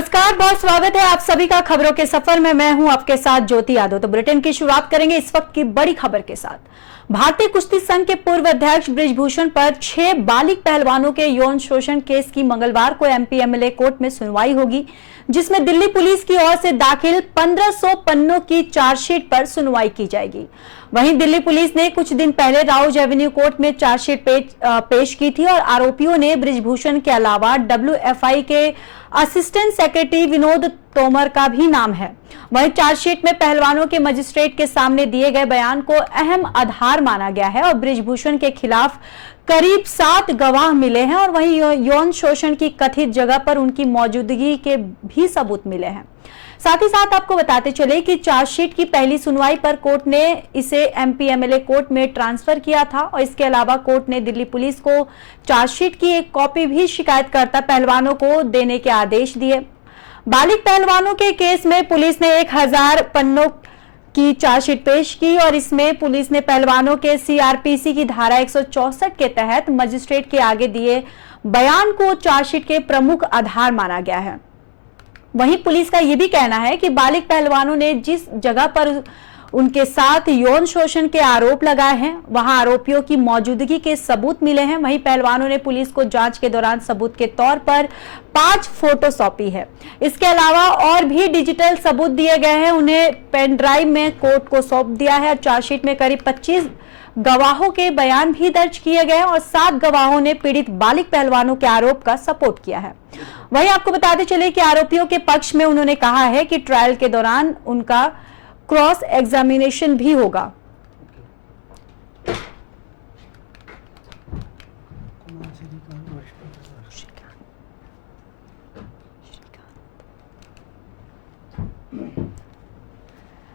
नमस्कार, बहुत स्वागत है आप सभी का खबरों के सफर में। मैं हूं आपके साथ ज्योति यादव। तो बुलेटिन की शुरुआत करेंगे इस वक्त की बड़ी खबर के साथ। भारतीय कुश्ती संघ के पूर्व अध्यक्ष बृजभूषण पर 6 बालिग पहलवानों के यौन शोषण केस की मंगलवार को एमपी एमएलए कोर्ट में सुनवाई होगी, जिसमें दिल्ली पुलिस की ओर से दाखिल 1500 पन्नों की चार्जशीट पर सुनवाई की जाएगी। वहीं दिल्ली पुलिस ने कुछ दिन पहले राउज एवेन्यू कोर्ट में चार्जशीट पेश की थी और आरोपियों ने बृजभूषण के अलावा डब्ल्यूएफआई के असिस्टेंट सेक्रेटरी विनोद तोमर का भी नाम है। वहीं चार्जशीट में पहलवानों के मजिस्ट्रेट के सामने दिए गए बयान को अहम आधार माना गया है और बृजभूषण के खिलाफ करीब 7 गवाह मिले हैं और वहीं यौन शोषण की कथित जगह पर उनकी मौजूदगी के भी सबूत मिले हैं। साथ ही साथ आपको बताते चले कि चार्जशीट की पहली सुनवाई पर कोर्ट ने इसे एमपी एमएलए कोर्ट में ट्रांसफर किया था और इसके अलावा कोर्ट ने दिल्ली पुलिस को चार्जशीट की एक कॉपी भी शिकायतकर्ता पहलवानों को देने के आदेश दिए। बालिग पहलवानों के केस में पुलिस ने 1000 पन्नों की चार्जशीट पेश की और इसमें पुलिस ने पहलवानों के सीआरपीसी की धारा 164 के तहत मजिस्ट्रेट के आगे दिए बयान को चार्जशीट के प्रमुख आधार माना गया है। वहीं पुलिस का यह भी कहना है कि बालिग पहलवानों ने जिस जगह पर उनके साथ यौन शोषण के आरोप लगाए हैं वहां आरोपियों की मौजूदगी के सबूत मिले हैं। वहीं पहलवानों ने पुलिस को जांच के दौरान सबूत के तौर पर 5 फोटो सौंपी है। इसके अलावा और भी डिजिटल सबूत दिए गए हैं, उन्हें पेन ड्राइव में कोर्ट को सौंप दिया है। चार्जशीट में करीब 25 गवाहों के बयान भी दर्ज किए गए और 7 गवाहों ने पीड़ित बालिग पहलवानों के आरोप का सपोर्ट किया है। वहीं आपको बताते चले कि आरोपियों के पक्ष में उन्होंने कहा है कि ट्रायल के दौरान उनका क्रॉस एग्जामिनेशन भी होगा।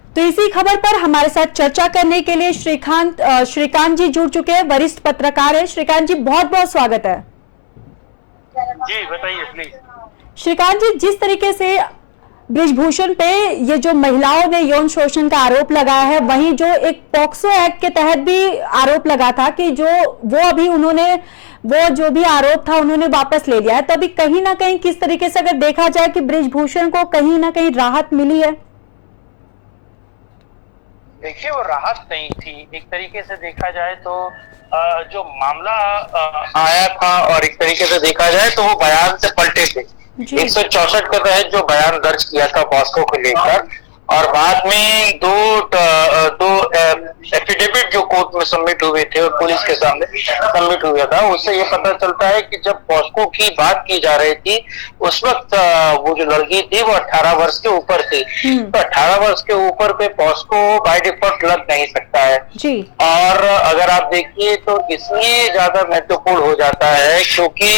तो इसी खबर पर हमारे साथ चर्चा करने के लिए श्रीकांत जी जुड़ चुके हैं, वरिष्ठ पत्रकार हैं। श्रीकांत जी, बहुत बहुत स्वागत है। जी बताइए प्लीज। श्रीकांत जी, जिस तरीके से बृजभूषण पे ये जो महिलाओं ने यौन शोषण का आरोप लगाया है, वहीं जो एक पॉक्सो एक्ट के तहत भी आरोप लगा था कि वो जो भी आरोप था उन्होंने वापस ले लिया है, तभी कहीं ना कहीं किस तरीके से अगर देखा जाए कि बृजभूषण को कहीं ना कहीं राहत मिली है? देखिए, वो राहत नहीं थी। एक तरीके से देखा जाए तो जो मामला आया था और एक तरीके से देखा जाए तो वो बयान से पलटे थे। 164 के तहत जो बयान दर्ज किया था बॉस्को को लेकर और बाद में दो एफिडेविट जो कोर्ट में सबमिट हुए थे और पुलिस के सामने सबमिट हुआ था, उससे ये पता चलता है कि जब बॉस्को की बात की जा रही थी उस वक्त वो जो लड़की थी वो 18 वर्ष के ऊपर थी। तो 18 वर्ष के ऊपर पे बॉस्को बाय डिफॉल्ट लग नहीं सकता है जी। और अगर आप देखिए तो इसलिए ज्यादा महत्वपूर्ण हो जाता है क्योंकि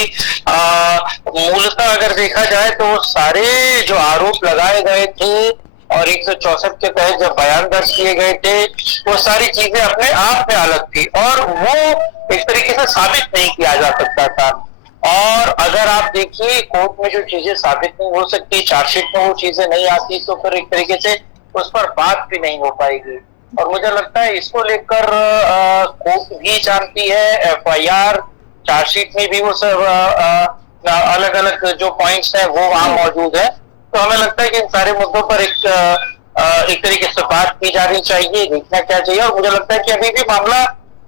मूलतः अगर देखा जाए तो सारे जो आरोप लगाए गए थे और 164 के तहत जब बयान दर्ज किए गए थे वो सारी चीजें अपने आप में अलग थी और वो एक तरीके से साबित नहीं किया जा सकता था। और अगर आप देखिए कोर्ट में जो चीजें साबित नहीं हो सकती, चार्जशीट में वो चीजें नहीं आती, तो फिर एक तरीके से उस पर बात भी नहीं हो पाएगी। और मुझे लगता है इसको लेकर कोर्ट भी जानती है, एफआईआर चार्जशीट में भी वो सब अलग अलग जो पॉइंट्स हैं वो वहां मौजूद है। तो हमें लगता है कि इन सारे मुद्दों पर एक तरीके से बात की जानी चाहिए, देखना क्या चाहिए। और मुझे लगता है कि अभी भी मामला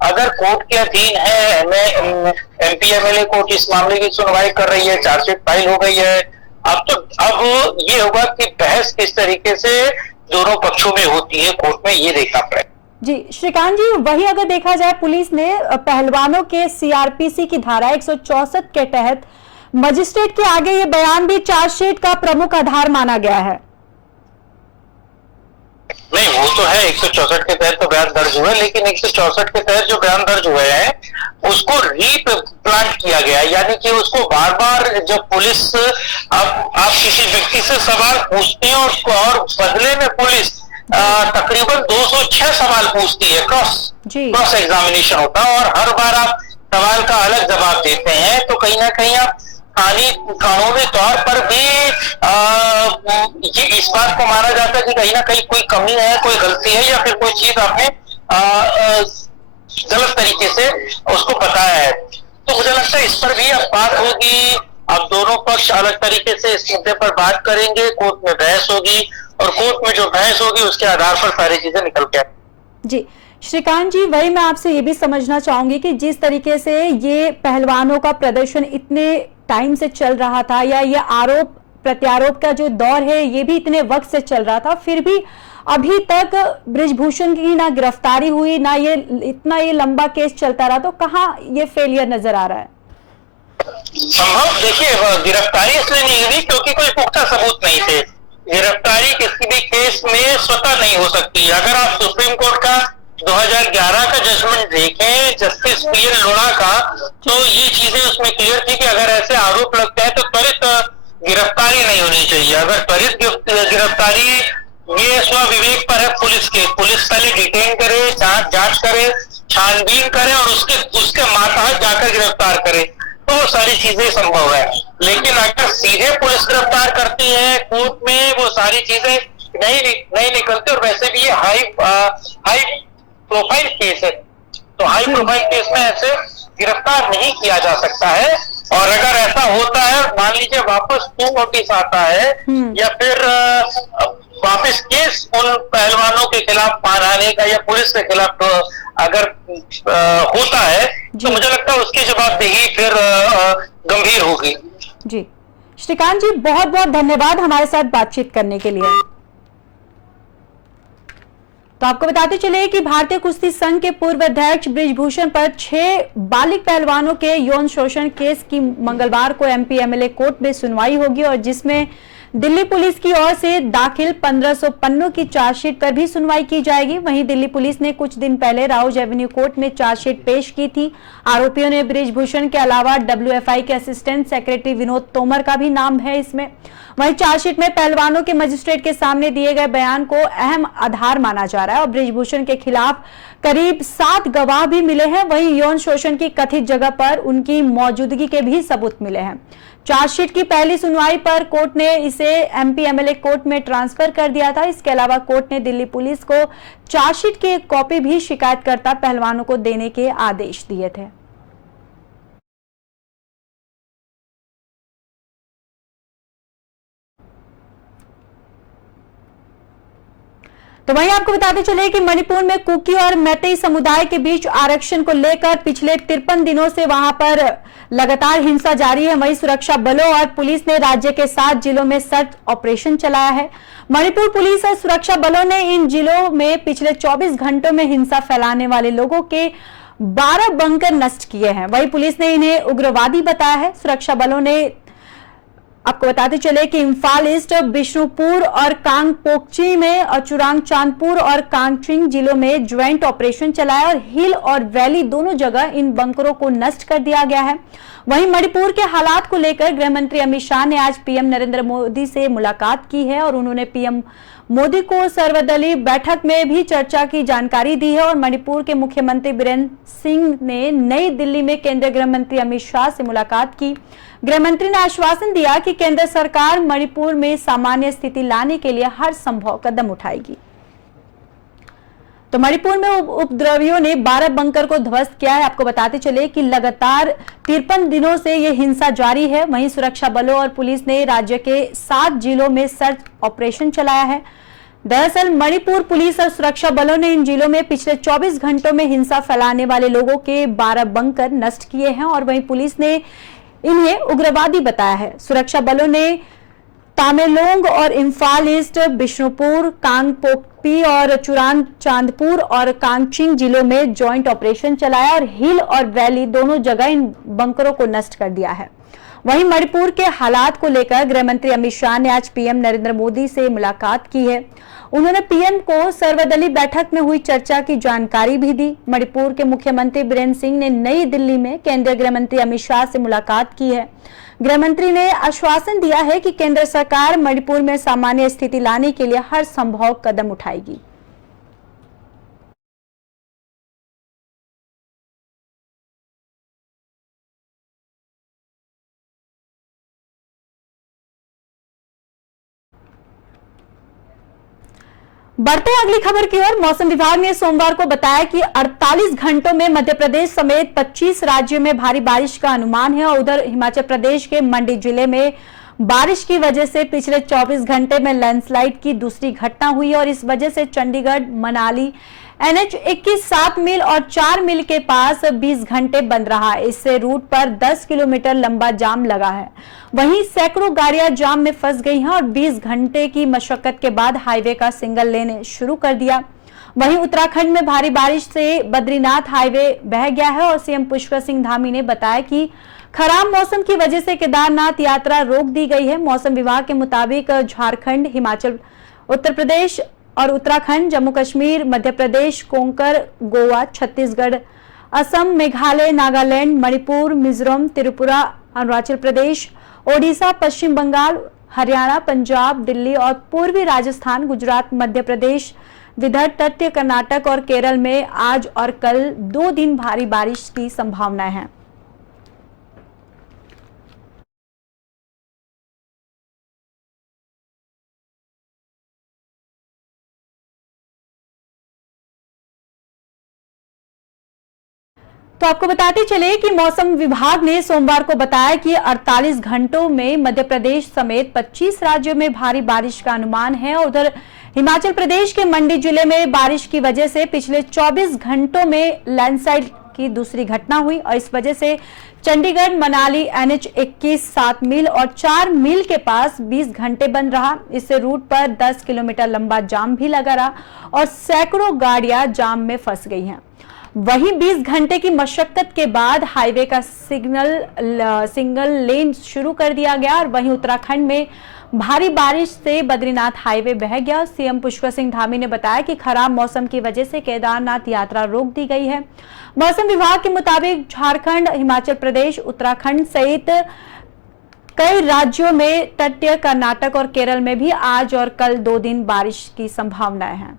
अगर कोर्ट के अधीन है, एमपी एमएलए कोर्ट इस मामले की सुनवाई कर रही है, चार्जशीट फाइल हो गई है। अब ये होगा कि बहस किस तरीके से दोनों पक्षों में होती है कोर्ट में, ये देखना पड़ेगा। जी श्रीकांत जी, वही अगर देखा जाए पुलिस ने पहलवानों के सीआरपीसी की धारा 164 के तहत मजिस्ट्रेट के आगे ये बयान भी चार्जशीट का प्रमुख आधार माना गया है। नहीं, वो तो है 164 के तहत तो बयान दर्ज हुआ, लेकिन 164 के तहत जो बयान दर्ज हुए हैं उसको रीप्लांट किया गया, यानी कि उसको बार बार जब पुलिस आप किसी व्यक्ति से सवाल पूछते हैं और बदले में पुलिस तकरीबन 206 सवाल पूछती है, क्रॉस एग्जामिनेशन होता है और हर बार आप सवाल का अलग जवाब देते हैं, तो कहीं ना कहीं आप कानूनी तौर पर भी ये इस बात को माना जाता है कि कहीं ना कहीं कोई कमी है, कोई गलती है या फिर कोई चीज आपने गलत तरीके से उसको बताया है। तो मुझे लगता है इस पर भी अब बात होगी अब दोनों पक्ष अलग तरीके से इस मुद्दे पर बात करेंगे, कोर्ट में बहस होगी और कोर्ट में जो बहस होगी उसके आधार पर सारी चीजें निकल के आएंगी। जी श्रीकांत जी, वही मैं आपसे ये भी समझना चाहूंगी कि जिस तरीके से ये पहलवानों का प्रदर्शन इतने टाइम से चल रहा था, या ये आरोप प्रत्यारोप का जो दौर है ये भी इतने वक्त से चल रहा था, फिर भी अभी तक बृजभूषण की ना गिरफ्तारी हुई, ना ये लंबा केस चलता रहा, तो कहाँ ये फेलियर नजर आ रहा है? संभव, देखिए गिरफ्तारी इसलिए नहीं हुई क्योंकि कोई पुख्ता सबूत नहीं थे। गिरफ्तारी किसी भी केस में स्वतः नहीं हो सकती। अगर आप सुप्रीम कोर्ट का 2011 का जजमेंट देखें जस्टिस पीएन लोढ़ा का, तो ये चीजें उसमें क्लियर थी कि अगर ऐसे आरोप लगते हैं तो त्वरित गिरफ्तारी नहीं होनी चाहिए। अगर त्वरित गिरफ्तारी, ये स्वविवेक पर है पुलिस के, पुलिस पहले डिटेन करे, जांच करे, छानबीन करे और उसके मातहत जाकर गिरफ्तार करे, तो वो सारी चीजें संभव है। लेकिन अगर सीधे पुलिस गिरफ्तार करती है, कोर्ट में वो सारी चीजें नहीं निकलती, और वैसे भी ये हाई प्रोफाइल केस है, तो हाई प्रोफाइल केस में ऐसे गिरफ्तार नहीं किया जा सकता है। और अगर ऐसा होता है, मान लीजिए वापस 2 नोटिस आता है या फिर वापस केस उन पहलवानों के खिलाफ मानहानि का या पुलिस के खिलाफ अगर होता है, तो मुझे लगता है उसकी जवाबदेही फिर गंभीर होगी। जी श्रीकांत जी, बहुत बहुत धन्यवाद हमारे साथ बातचीत करने के लिए। तो आपको बताते चले कि भारतीय कुश्ती संघ के पूर्व अध्यक्ष बृजभूषण पर 6 बालिग पहलवानों के यौन शोषण केस की मंगलवार को एमपी एमएलए कोर्ट में सुनवाई होगी, और जिसमें दिल्ली पुलिस की ओर से दाखिल 1500 पन्नों की चार्जशीट पर भी सुनवाई की जाएगी। वहीं दिल्ली पुलिस ने कुछ दिन पहले राउज एवेन्यू कोर्ट में चार्जशीट पेश की थी। आरोपियों ने बृजभूषण के अलावा डब्ल्यूएफआई के असिस्टेंट सेक्रेटरी विनोद तोमर का भी नाम है इसमें। वहीं चार्जशीट में पहलवानों के मजिस्ट्रेट के सामने दिए गए बयान को अहम आधार माना जा रहा है, और बृजभूषण के खिलाफ करीब 7 गवाह भी मिले हैं। वहीं यौन शोषण की कथित जगह पर उनकी मौजूदगी के भी सबूत मिले हैं। चार्जशीट की पहली सुनवाई पर कोर्ट ने इसे एमपी एमएलए कोर्ट में ट्रांसफर कर दिया था। इसके अलावा कोर्ट ने दिल्ली पुलिस को चार्जशीट की एक कॉपी भी शिकायतकर्ता पहलवानों को देने के आदेश दिए थे। तो वहीं आपको बताते चले कि मणिपुर में कुकी और मैतेई समुदाय के बीच आरक्षण को लेकर पिछले 53 दिनों से वहां पर लगातार हिंसा जारी है। वहीं सुरक्षा बलों और पुलिस ने राज्य के 7 जिलों में सर्च ऑपरेशन चलाया है। मणिपुर पुलिस और सुरक्षा बलों ने इन जिलों में पिछले 24 घंटों में हिंसा फैलाने वाले लोगों के 12 बंकर नष्ट किए हैं। वहीं पुलिस ने इन्हें उग्रवादी बताया है। सुरक्षा बलों ने आपको बताते चले कि इम्फाल ईस्ट, बिष्णुपुर और कांगपोकची में, अचुरांग चांदपुर और कांगचिंग जिलों में ज्वाइंट ऑपरेशन चलाया और हिल और वैली दोनों जगह इन बंकरों को नष्ट कर दिया गया है। वहीं मणिपुर के हालात को लेकर गृह मंत्री अमित शाह ने आज पीएम नरेंद्र मोदी से मुलाकात की है, और उन्होंने पीएम मोदी को सर्वदलीय बैठक में भी चर्चा की जानकारी दी है। और मणिपुर के मुख्यमंत्री बीरेंद्र सिंह ने नई दिल्ली में केंद्रीय गृह मंत्री अमित शाह से मुलाकात की। गृह मंत्री ने आश्वासन दिया कि केंद्र सरकार मणिपुर में सामान्य स्थिति लाने के लिए हर संभव कदम उठाएगी। तो मणिपुर में उपद्रवियों ने 12 बंकर को ध्वस्त किया है। आपको बताते चले कि लगातार 53 दिनों से यह हिंसा जारी है। वहीं सुरक्षा बलों और पुलिस ने राज्य के 7 जिलों में सर्च ऑपरेशन चलाया है। दरअसल मणिपुर पुलिस और सुरक्षा बलों ने इन जिलों में पिछले 24 घंटों में हिंसा फैलाने वाले लोगों के 12 बंकर नष्ट किए हैं, और वहीं पुलिस ने इन्हें उग्रवादी बताया है। सुरक्षा बलों ने तामेलोंग और इम्फाल ईस्ट, बिष्णुपुर, कांगपोकपी और चुरान चांदपुर और कांगचिंग जिलों में ज्वाइंट ऑपरेशन चलाया और हिल और वैली दोनों जगह इन बंकरों को नष्ट कर दिया है। वहीं मणिपुर के हालात को लेकर गृह मंत्री अमित शाह ने आज पीएम नरेंद्र मोदी से मुलाकात की है। उन्होंने पीएम को सर्वदलीय बैठक में हुई चर्चा की जानकारी भी दी। मणिपुर के मुख्यमंत्री बीरेंद्र सिंह ने नई दिल्ली में केंद्रीय गृह मंत्री अमित शाह से मुलाकात की है। गृह मंत्री ने आश्वासन दिया है कि केंद्र सरकार मणिपुर में सामान्य स्थिति लाने के लिए हर संभव कदम उठाएगी। बढ़ते हैं अगली खबर की ओर। मौसम विभाग ने सोमवार को बताया कि 48 घंटों में मध्य प्रदेश समेत 25 राज्यों में भारी बारिश का अनुमान है और उधर हिमाचल प्रदेश के मंडी जिले में बारिश की वजह से पिछले 24 घंटे में लैंडस्लाइड की दूसरी घटना हुई और इस वजह से चंडीगढ़ मनाली NH 21 7 मील और 4 मील के पास 20 घंटे बंद रहा। इससे रूट पर 10 किलोमीटर लंबा जाम लगा है। वहीं सैकड़ों गाड़ियां जाम में फंस गई हैं और 20 घंटे की मशक्कत के बाद हाईवे का सिंगल लेन शुरू कर दिया। वहीं उत्तराखंड में भारी बारिश से बद्रीनाथ हाईवे बह गया है और सीएम पुष्कर सिंह धामी ने बताया कि खराब मौसम की वजह से केदारनाथ यात्रा रोक दी गई है। मौसम विभाग के मुताबिक झारखंड, हिमाचल, उत्तर प्रदेश और उत्तराखंड, जम्मू कश्मीर, मध्य प्रदेश, कोंकण, गोवा, छत्तीसगढ़, असम, मेघालय, नागालैंड, मणिपुर, मिजोरम, त्रिपुरा, अरुणाचल प्रदेश, ओडिशा, पश्चिम बंगाल, हरियाणा, पंजाब, दिल्ली और पूर्वी राजस्थान, गुजरात, मध्य प्रदेश, विदर्भ, तटीय कर्नाटक और केरल में आज और कल 2 दिन भारी बारिश की संभावनाएं हैं। तो आपको बताते चले कि मौसम विभाग ने सोमवार को बताया कि 48 घंटों में मध्य प्रदेश समेत 25 राज्यों में भारी बारिश का अनुमान है। उधर हिमाचल प्रदेश के मंडी जिले में बारिश की वजह से पिछले 24 घंटों में लैंडस्लाइड की दूसरी घटना हुई और इस वजह से चंडीगढ़ मनाली NH 21 7 मील और 4 मील के पास 20 घंटे बंद रहा। इससे रूट पर 10 किलोमीटर लंबा जाम भी लगा रहा और सैकड़ों गाड़ियां जाम में फंस गई हैं। वहीं 20 घंटे की मशक्कत के बाद हाईवे का सिंगल लेन शुरू कर दिया गया और वहीं उत्तराखंड में भारी बारिश से बद्रीनाथ हाईवे बह गया। सीएम पुष्कर सिंह धामी ने बताया कि खराब मौसम की वजह से केदारनाथ यात्रा रोक दी गई है। मौसम विभाग के मुताबिक झारखंड, हिमाचल प्रदेश, उत्तराखंड सहित कई राज्यों में, तटीय कर्नाटक और केरल में भी आज और कल 2 दिन बारिश की संभावनाएं हैं।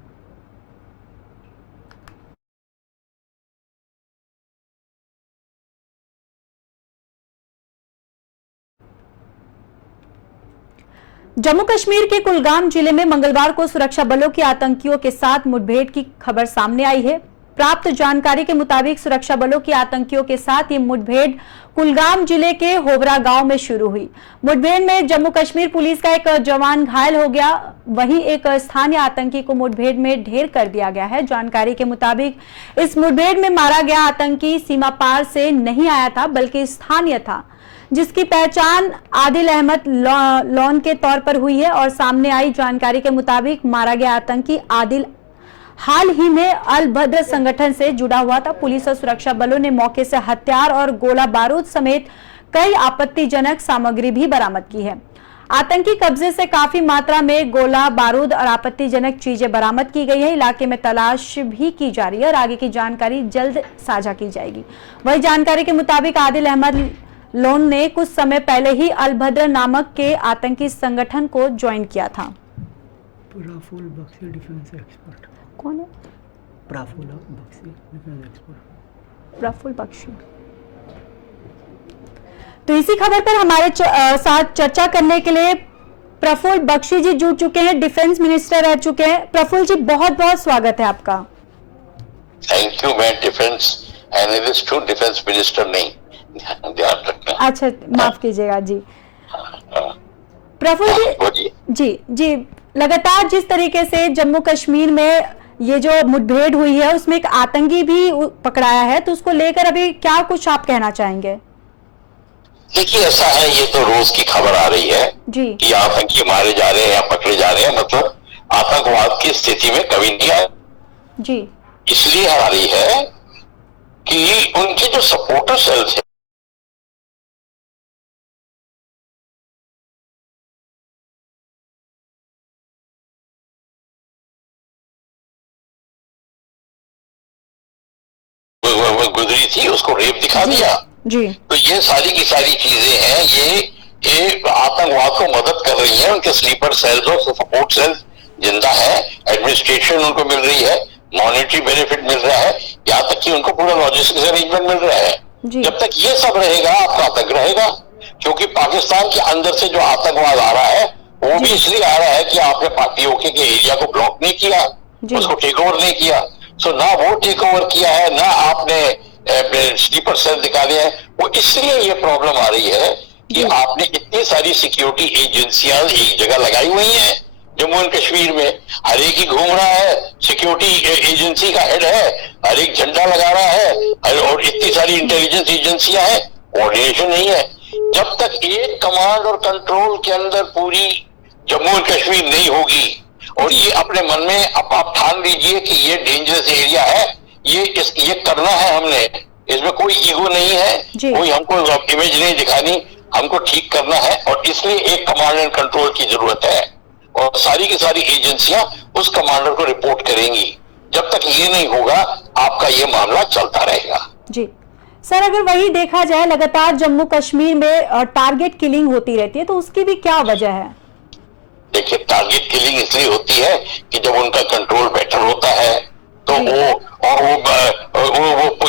जम्मू कश्मीर के कुलगाम जिले में मंगलवार को सुरक्षा बलों की आतंकियों के साथ मुठभेड़ की खबर सामने आई है। प्राप्त जानकारी के मुताबिक सुरक्षा बलों की आतंकियों के साथ ये मुठभेड़ कुलगाम जिले के होबरा गांव में शुरू हुई। मुठभेड़ में जम्मू कश्मीर पुलिस का एक जवान घायल हो गया। वहीं एक स्थानीय आतंकी को मुठभेड़ में ढेर कर दिया गया है। जानकारी के मुताबिक इस मुठभेड़ में मारा गया आतंकी सीमा पार से नहीं आया था बल्कि स्थानीय था, जिसकी पहचान आदिल अहमद लॉन के तौर पर हुई है और सामने आई जानकारी के मुताबिक मारा गया आतंकी आदिल हाल ही में अल बद्र संगठन से जुड़ा हुआ था। पुलिस और सुरक्षा बलों ने मौके से हथियार और गोला बारूद समेत कई आपत्तिजनक सामग्री भी बरामद की है। आतंकी कब्जे से काफी मात्रा में गोला बारूद और आपत्तिजनक चीजें बरामद की गई है। इलाके में तलाश भी की जा रही है और आगे की जानकारी जल्द साझा की जाएगी। वही जानकारी के मुताबिक आदिल अहमद लोन ने कुछ समय पहले ही अल बद्र नामक के आतंकी संगठन को ज्वाइन किया था। प्रफुल्ल बख्शी डिफेंस एक्सपर्ट कौन है? Praful Bakshi defence expert. प्रफुल्ल बख्शी। तो इसी खबर पर हमारे साथ चर्चा करने के लिए प्रफुल्ल बख्शी जी जुड़ चुके हैं, डिफेंस मिनिस्टर रह चुके हैं। प्रफुल्ल जी, बहुत बहुत स्वागत है आपका। Thank you. मैं डिफेंस एनालिस्ट हूँ, डिफेंस मिनिस्टर नहीं, ध्यान रखना। अच्छा, माफ कीजिएगा जी। प्रफुल्ल जी, लगातार जिस तरीके से जम्मू कश्मीर में ये जो मुठभेड़ हुई है उसमें एक आतंकी भी पकड़ाया है, तो उसको लेकर अभी क्या कुछ आप कहना चाहेंगे? देखिए, ऐसा है, ये तो रोज की खबर आ रही है जी कि आतंकी मारे जा रहे हैं या पकड़े जा रहे हैं। मतलब आतंकवाद की स्थिति में कभी नहीं आया जी, इसलिए आ रही है कि उनके जो सपोर्टर सेल्स है गुजरी थी, उसको रेप दिखा दिया जी। तो ये सारी की सारी चीजें हैं, ये आतंकवाद को मदद कर रही है। उनके स्लीपर सेल्स और सपोर्ट सेल्स जिंदा है, एडमिनिस्ट्रेशन उनको मिल रही है, मॉनेटरी बेनिफिट मिल रहा है, यहाँ तक कि उनको पूरा लॉजिस्टिक्स अरेंजमेंट मिल रहा है। जब तक ये सब रहेगा, आपका आतंक रहेगा। क्योंकि पाकिस्तान के अंदर से जो आतंकवाद आ रहा है वो भी इसलिए आ रहा है कि आपने POK के एरिया को ब्लॉक नहीं किया, उसको टेक ओवर नहीं किया। सो ना वो टेक ओवर किया है, ना आपने स्लीपर सेल निकाले हैं। वो इसलिए ये प्रॉब्लम आ रही है कि आपने इतनी सारी सिक्योरिटी एजेंसियां एक जगह लगाई हुई हैं जम्मू एंड कश्मीर में। हर एक ही घूम रहा है, सिक्योरिटी एजेंसी का हेड है, हर एक झंडा लगा रहा है, और इतनी सारी इंटेलिजेंस एजेंसियां हैं, कोऑर्डिनेशन नहीं है। जब तक एक कमांड और कंट्रोल के अंदर पूरी जम्मू एंड कश्मीर नहीं होगी, और ये अपने मन में आप ठान लीजिए कि ये डेंजरस एरिया है, ये करना है हमने, इसमें कोई ईगो नहीं है, कोई हमको इमेज नहीं दिखानी, हमको ठीक करना है। और इसलिए एक कमांड एंड कंट्रोल की जरूरत है, और सारी की सारी एजेंसियां उस कमांडर को रिपोर्ट करेंगी। जब तक ये नहीं होगा, आपका ये मामला चलता रहेगा। जी सर, अगर वही देखा जाए लगातार जम्मू कश्मीर में टारगेट किलिंग होती रहती है, तो उसकी भी क्या वजह है? देखिए, टारगेट किलिंग इसलिए होती है कि जब उनका कंट्रोल बेटर होता है तो वो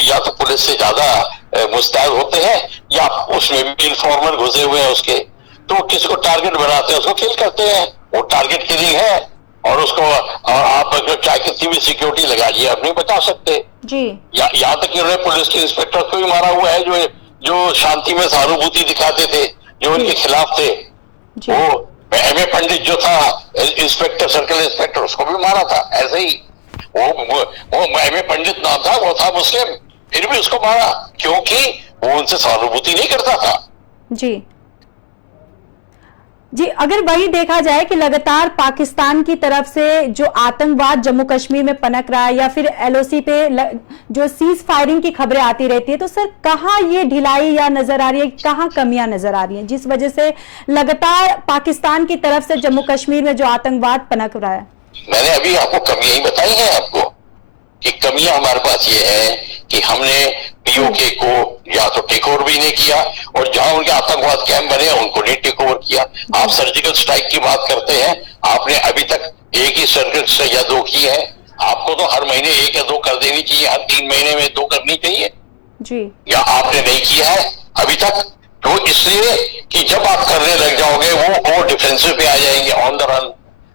या तो पुलिस से ज्यादा मुस्तैद होते हैं, या उसमें भी इन्फॉर्मर घुसे हुए हैं उसके, तो किसी को टारगेट बनाते हैं, उसको किल करते हैं। वो टारगेट किलिंग है, और उसको आप चाहे कितनी भी सिक्योरिटी लगा लीजिए, आप नहीं बचा सकते जी। यहाँ तक कि उन्होंने पुलिस के इंस्पेक्टर को भी मारा हुआ है, जो शांति में सहानुभूति दिखाते थे, जो उनके खिलाफ थे। वो एमए पंडित जो था इंस्पेक्टर, सर्कल इंस्पेक्टर, उसको भी मारा था ऐसे ही। वो एमए पंडित नाम था, वो था मुस्लिम, फिर भी उसको मारा, क्योंकि वो उनसे सहानुभूति नहीं करता था। जी जी, अगर वही देखा जाए कि लगातार पाकिस्तान की तरफ से जो आतंकवाद जम्मू कश्मीर में पनक रहा है, या फिर एलओसी पे जो सीज फायरिंग की खबरें आती रहती है, तो सर कहाँ ये ढिलाई या नजर आ रही है, कहाँ कमियां नजर आ रही हैं जिस वजह से लगातार पाकिस्तान की तरफ से जम्मू कश्मीर में जो आतंकवाद पनक रहा है? मैंने अभी आपको कमियां ही बताई हैं आपको, कि कमियां हमारे पास ये है कि हमने पीओके को या तो टेक ओवर भी नहीं किया, और जहां उनके आतंकवाद कैंप बने उनको नहीं टेक ओवर किया। आप सर्जिकल स्ट्राइक की बात करते हैं, आपने अभी तक एक ही सर्जिकल स्ट्राइक या 2 की है। आपको तो हर महीने 1 या 2 कर देनी चाहिए, हर 3 महीने में 2 करनी चाहिए जी। या आपने नहीं किया है अभी तक। तो इसलिए कि जब आप करने लग जाओगे, वो डिफेंसिव पे आ जाएंगे, ऑन द रन।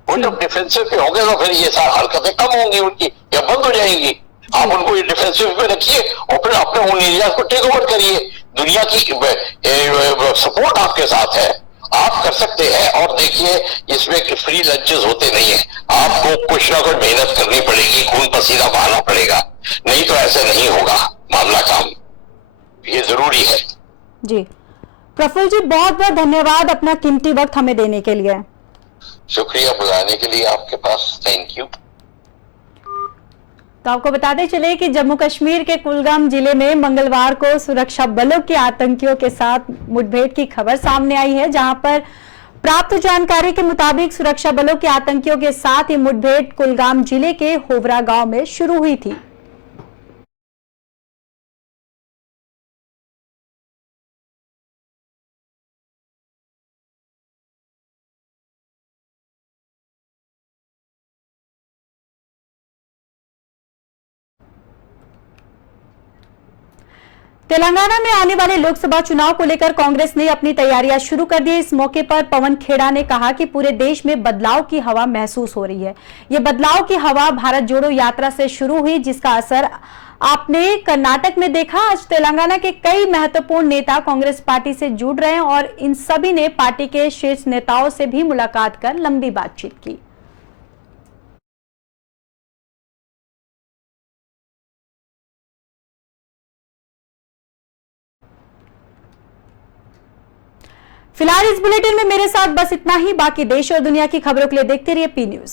वो जब डिफेंसिव पे होंगे तो फिर ये सारी हरकतें कम होंगी उनकी, या बंद हो जाएंगी। आप उनको डिफेंसिव पे रखिए, और फिर अपने उन एरिया को टेक ओवर करिए। दुनिया की सपोर्ट आपके साथ है, आप कर सकते हैं। और देखिए, इसमें फ्री लंचेस होते नहीं है, आपको कुछ ना कुछ मेहनत करनी पड़ेगी, खून पसीना बहाना पड़ेगा, नहीं तो ऐसे नहीं होगा मामला काम। ये जरूरी है। जी प्रफुल्ल जी, बहुत बहुत धन्यवाद अपना कीमती वक्त हमें देने के लिए। शुक्रिया बुलाने के लिए आपके पास, थैंक यू। तो आपको बताते चले कि जम्मू कश्मीर के कुलगाम जिले में मंगलवार को सुरक्षा बलों के आतंकियों के साथ मुठभेड़ की खबर सामने आई है, जहां पर प्राप्त जानकारी के मुताबिक सुरक्षा बलों के आतंकियों के साथ ये मुठभेड़ कुलगाम जिले के होवरा गांव में शुरू हुई थी। तेलंगाना में आने वाले लोकसभा चुनाव को लेकर कांग्रेस ने अपनी तैयारियां शुरू कर दी। इस मौके पर पवन खेड़ा ने कहा कि पूरे देश में बदलाव की हवा महसूस हो रही है। ये बदलाव की हवा भारत जोड़ो यात्रा से शुरू हुई, जिसका असर आपने कर्नाटक में देखा। आज तेलंगाना के कई महत्वपूर्ण नेता कांग्रेस पार्टी से जुड़ रहे हैं, और इन सभी ने पार्टी के शीर्ष नेताओं से भी मुलाकात कर लंबी बातचीत की। फिलहाल इस बुलेटिन में मेरे साथ बस इतना ही। बाकी देश और दुनिया की खबरों के लिए देखते रहिए पी न्यूज।